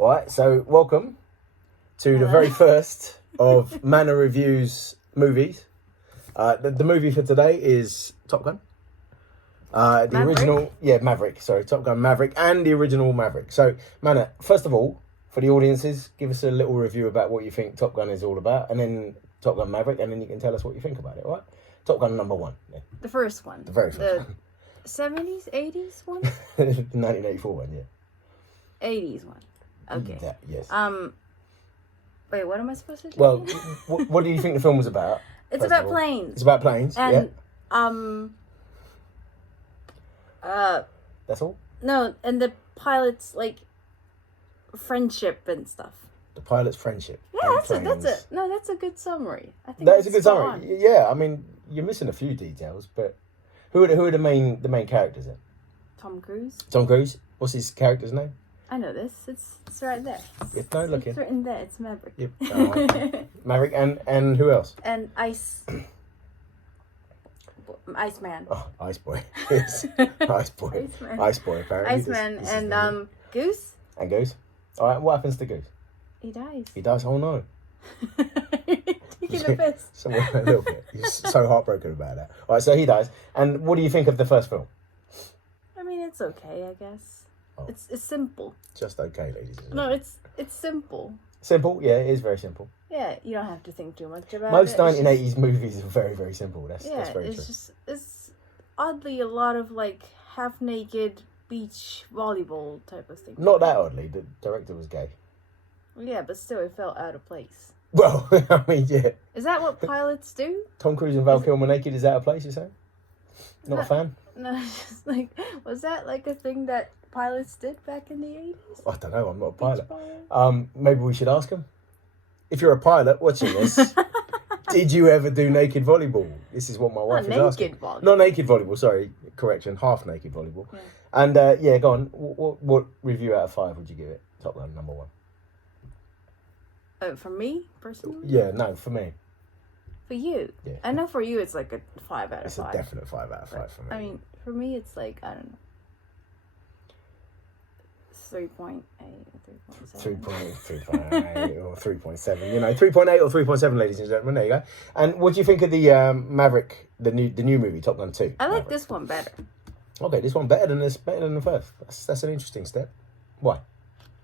All right, so welcome to the very first of Manor Reviews movies. The movie for today is Top Gun. Original, Maverick. Sorry, Top Gun Maverick and the original Maverick. So, Manor, first of all, for the audiences, give us a little review about what you think Top Gun is all about, and then Top Gun Maverick, and then you can tell us what you think about it, all right? Top Gun number one. Yeah. The first one. The very first one. 70s, 80s one? The 1984 one, yeah. 80s one. Okay. Yes. Wait, what am I supposed to do? Well, what do you think the film was about? It's about planes. It's about planes, and, That's all? No, and the pilot's, friendship and stuff. The pilot's friendship. Yeah, that's a good summary. I think that is a good summary. On. Yeah, I mean, you're missing a few details, but who are the main characters then? Tom Cruise. Tom Cruise. What's his character's name? I know this. It's right there. It's looking. It's written there. It's Maverick. Yep. Right. Maverick and who else? And Iceman. Oh, Ice Boy. Ice Boy. Ice Boy. Apparently. Iceman and Goose. And Goose. All right. What happens to Goose? He dies. He dies. Oh no. Taking the piss. Somewhere a little bit. He's so heartbroken about that. All right. So he dies. And what do you think of the first film? I mean, it's okay, I guess. Oh. It's simple. Just okay, ladies. No, it's simple. Simple? Yeah, it is very simple. Yeah, you don't have to think too much about Most it. Most 1980s movies are very, very simple. That's very true. It's oddly a lot of half-naked beach volleyball type of thing. Not that oddly. The director was gay. Yeah, but still, it felt out of place. Well, I mean, yeah. Is that what pilots do? Tom Cruise and Val Kilmer naked is out of place, you say? Not a fan? No, just was that a thing that pilots did back in the 80s? I don't know, I'm not a pilot. Maybe we should ask him. If you're a pilot watching this, did you ever do naked volleyball? This is what my wife is asking. Volleyball. Not naked volleyball, sorry, correction, half naked volleyball. Yeah. And go on, what review out of 5 would you give it? Top Gun, number 1. For me, personally? Yeah, no, for me. For you? Yeah. I know for you it's a 5 out of 5. It's a definite 5 out of 5 for me. I mean, for me it's I don't know. 3.8 or 3.8 or 3.7. You know, 3.8 or 3.7, ladies and gentlemen. There you go. And what do you think of the Maverick, the new movie, Top Gun 2? I like this one better. Okay, this one better than the first. That's an interesting step. Why?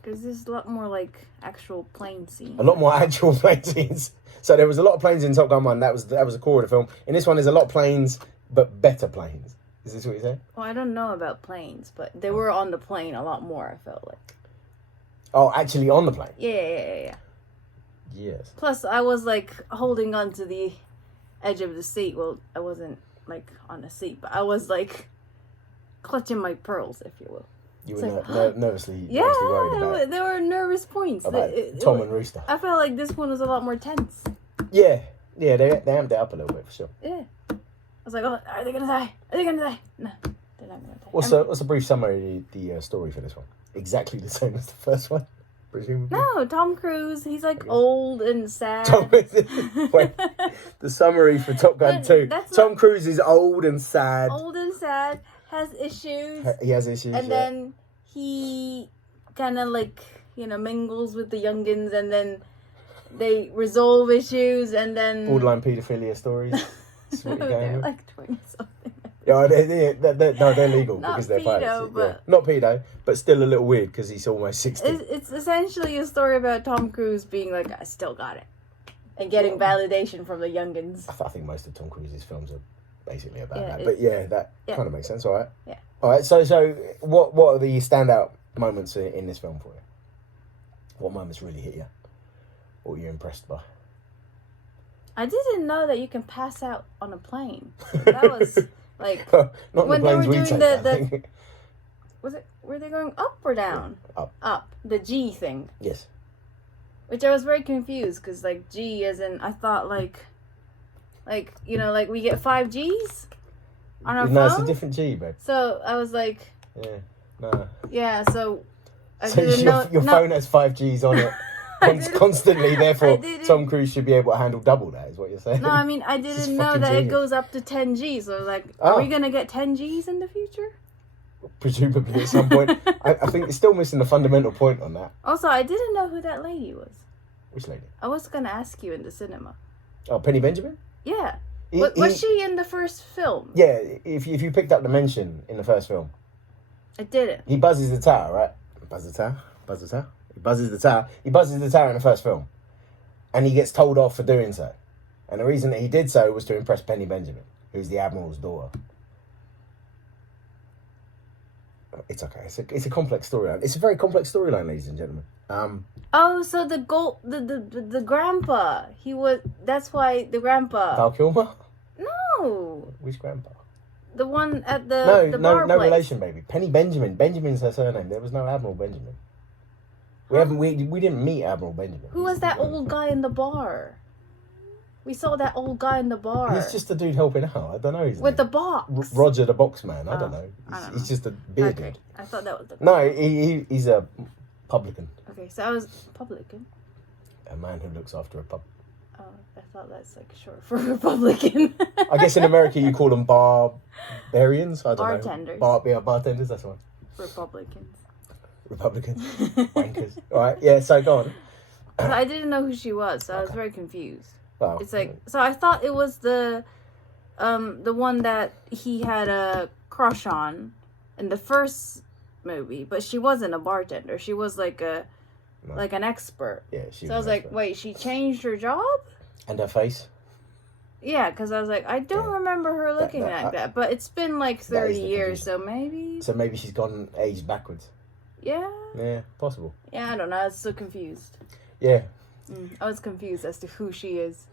Because there's a lot more actual plane scenes. A lot more actual plane scenes. So there was a lot of planes in Top Gun 1. That was the core of the film. In this one, there's a lot of planes, but better planes. Is this what you're saying? Well, I don't know about planes, but they were on the plane a lot more, I felt like. Oh, actually on the plane? Yeah. Yes. Plus, I was holding on to the edge of the seat. Well, I wasn't on the seat, but I was clutching my pearls, if you will. You were nervously worried about. There were nervous points. Tom and Rooster. I felt like this one was a lot more tense. Yeah, they amped it up a little bit for sure. Yeah. I was like, oh, are they gonna die? Are they gonna die? No, they're not gonna die. What's a brief summary of the story for this one? Exactly the same as the first one, presumably. No, Tom Cruise. He's old and sad. Wait, the summary for Top Gun 2. Tom Cruise is old and sad. Old and sad, has issues. He has issues. And then he kind of mingles with the youngins, and then they resolve issues, and then borderline paedophilia stories. They're 20-something. Yeah, they're legal because they're pilots. Yeah. Not pedo, but still a little weird because he's almost 60. It's essentially a story about Tom Cruise being I still got it, and getting validation from the youngins. I think most of Tom Cruise's films are basically about that. But that kind of makes sense. All right. Yeah. All right. So what are the standout moments in this film for you? What moments really hit you? What were you impressed by? I didn't know that you can pass out on a plane. That was not when they were doing the were they going up or down? Up. The G thing. Yes. Which I was very confused because G as in I thought we get 5 Gs on our phone. No, it's a different G, babe. So I was yeah, no. Yeah, so I so didn't know. Your phone has 5 Gs on it. Constantly, therefore, Tom Cruise should be able to handle double that, is what you're saying. No, I mean, I didn't know that it goes up to 10 Gs. So, are we going to get 10 Gs in the future? presumably at some point. I think it's still missing the fundamental point on that. Also, I didn't know who that lady was. Which lady? I was gonna ask you in the cinema. Oh, Penny Benjamin? Yeah. Was she in the first film? Yeah, if you picked up the mention in the first film. I didn't. He buzzes the tower, right? Buzz the tower? Buzz the tower? He buzzes the tower. He buzzes the tower in the first film. And he gets told off for doing so. And the reason that he did so was to impress Penny Benjamin, who's the Admiral's daughter. It's okay. It's a complex storyline. It's a very complex storyline, ladies and gentlemen. Oh, so the grandpa. That's why the grandpa. Val Kilmer? No. Which grandpa? The one at the bar no place. relation, baby. Penny Benjamin. Benjamin's her surname. There was no Admiral Benjamin. We didn't meet Admiral Benjamin. Who was that old guy in the bar? We saw that old guy in the bar. He's just a dude helping out. I don't know his with name. the box. Roger the Boxman. I don't know. I don't know. He's just a beer dude. I thought that was the. No, he's a publican. Okay, so I was publican. A man who looks after a pub. Oh, I thought that's like short for Republican. I guess in America you call them barbarians. I don't Bartenders. know. Bartenders. That's one. Republicans. Republicans. Wankers. All right. Yeah. So go on. So I didn't know who she was, so I was very confused. Wow. It's like, so I thought it was the one that he had a crush on in the first movie, but she wasn't a bartender. She was like an expert. Yeah. She So I was like, wait, she changed her job? And her face. Yeah, because I was like, I don't remember her looking like that. But it's been like 30 years, so maybe. So maybe she's gone aged backwards. Yeah. Yeah, possible. Yeah, I don't know. I was so confused. Yeah. I was confused as to who she is.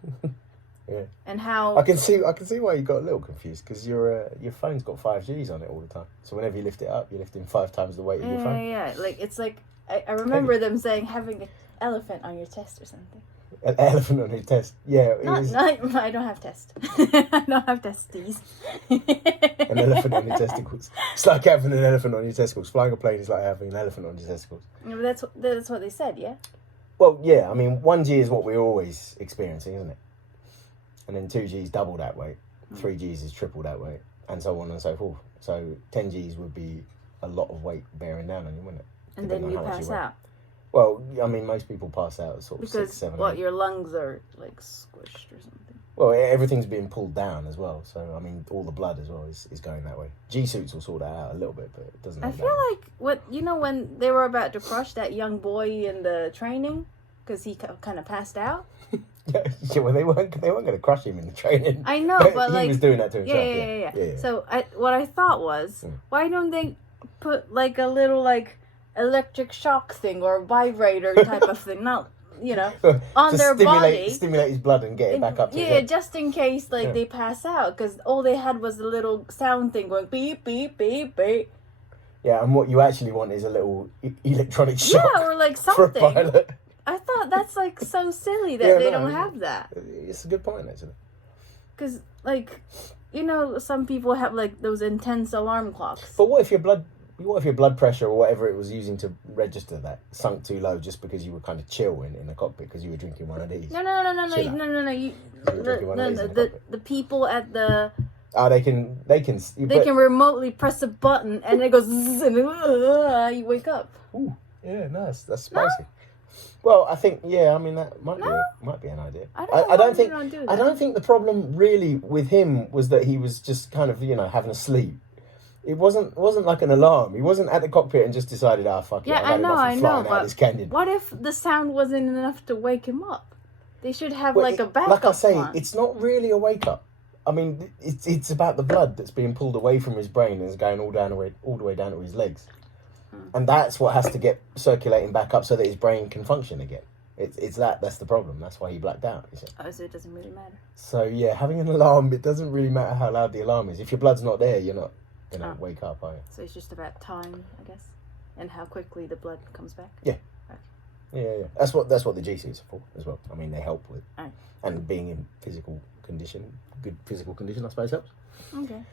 Yeah. And how. I can see why you got a little confused, because your phone's got 5Gs on it all the time. So whenever you lift it up, you're lifting 5 times the weight of your phone. Yeah. Like it's like I remember them saying having an elephant on your chest or something. An elephant on your chest. Yeah. I don't have test. I don't have testes. An elephant on your testicles. It's like having an elephant on your testicles. Flying a plane is like having an elephant on your testicles. Yeah, but that's what they said, yeah? Well, yeah, I mean, 1G is what we're always experiencing, isn't it? And then 2G is double that weight. 3Gs is triple that weight. And so on and so forth. So 10Gs would be a lot of weight bearing down on you, wouldn't it? And then you pass out. Well, I mean, most people pass out at sort of because 6, 7, what, 8. your lungs are like squished or something. Well, everything's being pulled down as well. So, I mean, all the blood as well is going that way. G-suits will sort that out a little bit, but it doesn't. I feel like when they were about to crush that young boy in the training, because he kind of passed out. Yeah, well, they weren't going to crush him in the training. I know, but he was doing that to himself. Yeah. So what I thought was, why don't they put like a little like electric shock thing or vibrator type of thing, not on their body, stimulate his blood and get it back up to his head. just in case they pass out, because all they had was a little sound thing going beep beep beep beep. Yeah, and what you actually want is a little electronic shock. Yeah, or like for a something. pilot. I thought that's like so silly that they don't have that. It's a good point, actually. Because some people have like those intense alarm clocks. But what if your blood pressure or whatever it was using to register that sunk too low just because you were kind of chill in the cockpit because you were drinking one of these? No. The people at the. Oh, they can remotely press a button and it goes zzz, and you wake up. Ooh, yeah, nice. That's spicy. No? Well, I think that might be an idea. I don't think the problem really with him was that he was just kind of having a sleep. It wasn't like an alarm. He wasn't at the cockpit and just decided, fuck it. I know, but this canyon. What if the sound wasn't enough to wake him up? They should have a backup. Like I say, plan. It's not really a wake up. I mean, it's about the blood that's being pulled away from his brain and is going all the way down to his legs. And that's what has to get circulating back up so that his brain can function again. That's the problem. That's why he blacked out. You see? Oh, so it doesn't really matter. So yeah, having an alarm, it doesn't really matter how loud the alarm is. If your blood's not there, you're not gonna wake up, are you? So it's just about time, I guess, and how quickly the blood comes back. Yeah. Okay. Yeah. That's what the G-suits are for as well. I mean, they help with and being in good physical condition, I suppose helps. Okay.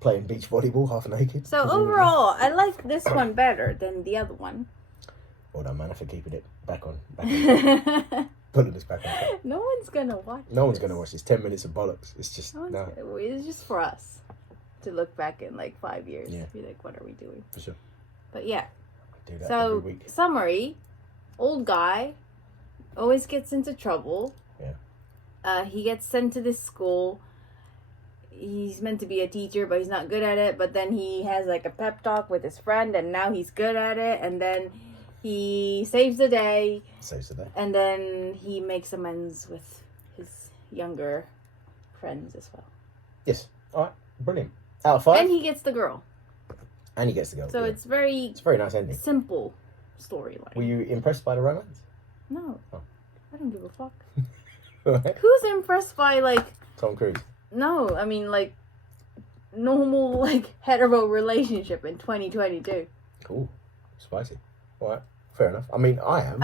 Playing beach volleyball half naked. So overall, I like this one better than the other one. Well done, man, for keeping it back on. Putting us back on. No one's gonna watch. No one's gonna watch this. 10 minutes of bollocks. It's just It's just for us. to look back in like 5 years. Yeah. Be like, what are we doing? For sure. But yeah. Do that So, every week. summary, old guy always gets into trouble. Yeah. He gets sent to this school. He's meant to be a teacher, but he's not good at it. But then he has like a pep talk with his friend, and now he's good at it. And then he saves the day. Saves the day. And then he makes amends with his younger friends as well. Yes. All right. Brilliant. Out of 5. And he gets the girl. And he gets to go. So it's a very nice ending. simple storyline. Were you impressed by the romance? No. Oh. I don't give a fuck. Right. Who's impressed by like... Tom Cruise. No, I mean like normal like hetero relationship in 2022. Cool. Spicy. All right. Fair enough. I mean, I am.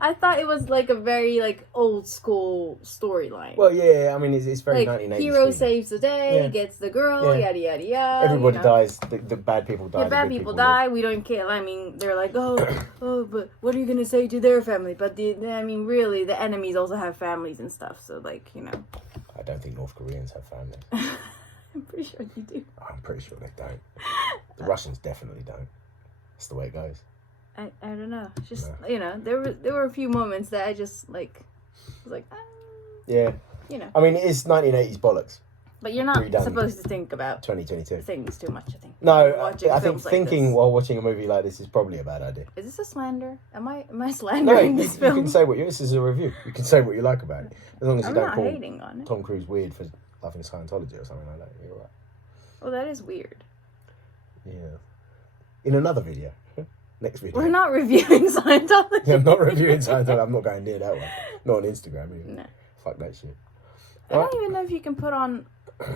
I thought it was like a very like old school storyline. Well, yeah. I mean, it's very like 1980s. hero saves the day, Yeah. gets the girl, Yeah. yada yada yada. Everybody you know. dies. The bad people die. The the bad good people live. die. We don't care. I mean, they're like, but what are you gonna say to their family? But I mean, really, the enemies also have families and stuff. So, like, you know. I don't think North Koreans have families. I'm pretty sure you do. I'm pretty sure they don't. The Russians definitely don't. That's the way it goes. I don't know. Just No. you know, there were a few moments that I just like was like, Yeah. you know. I mean, it is 1980s bollocks. But you're not Redone. supposed to think about 2022. things too much. I think. No, Watching I think films like thinking this. while watching a movie like this is probably a bad idea. Is this a slander? Am I No, slandering you this film? can say what you. This is a review. You can say what you like about it, as long as you I'm don't not call hating on it. Tom Cruise weird for loving Scientology or something like that. You're right. Oh, that is weird. Yeah. In another video, next video. We're not reviewing Scientology. I'm not reviewing Scientology. I'm not going near that one. Not on Instagram either. No. Fuck that shit. I don't even know if you can put on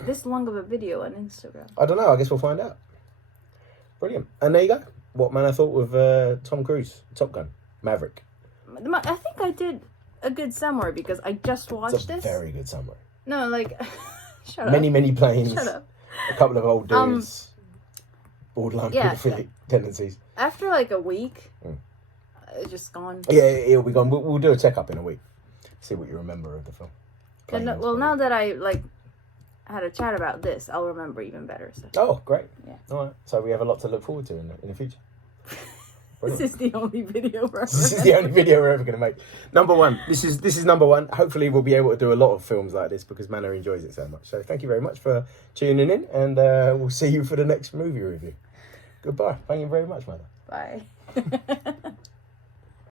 this long of a video on Instagram. I don't know. I guess we'll find out. Brilliant. And there you go. What man I thought with Tom Cruise, Top Gun, Maverick. I think I did a good summary because I just watched It's a this. very good summary. No, like, shut up. Many planes. Shut up. A couple of old dudes. Borderline yeah, pedophilic tendencies. After like a week, it's just gone. Yeah, it'll be gone. We'll do a check-up in a week. See what you remember of the film. And, well, now that I like had a chat about this, I'll remember even better. So. Oh, great. Yeah. All right. So we have a lot to look forward to in the future. This is the only video we're This is the only video we're ever going to make. Number one. This is number one. Hopefully we'll be able to do a lot of films like this because Manor enjoys it so much. So thank you very much for tuning in, and we'll see you for the next movie review. Goodbye. Thank you very much, Manor. Bye.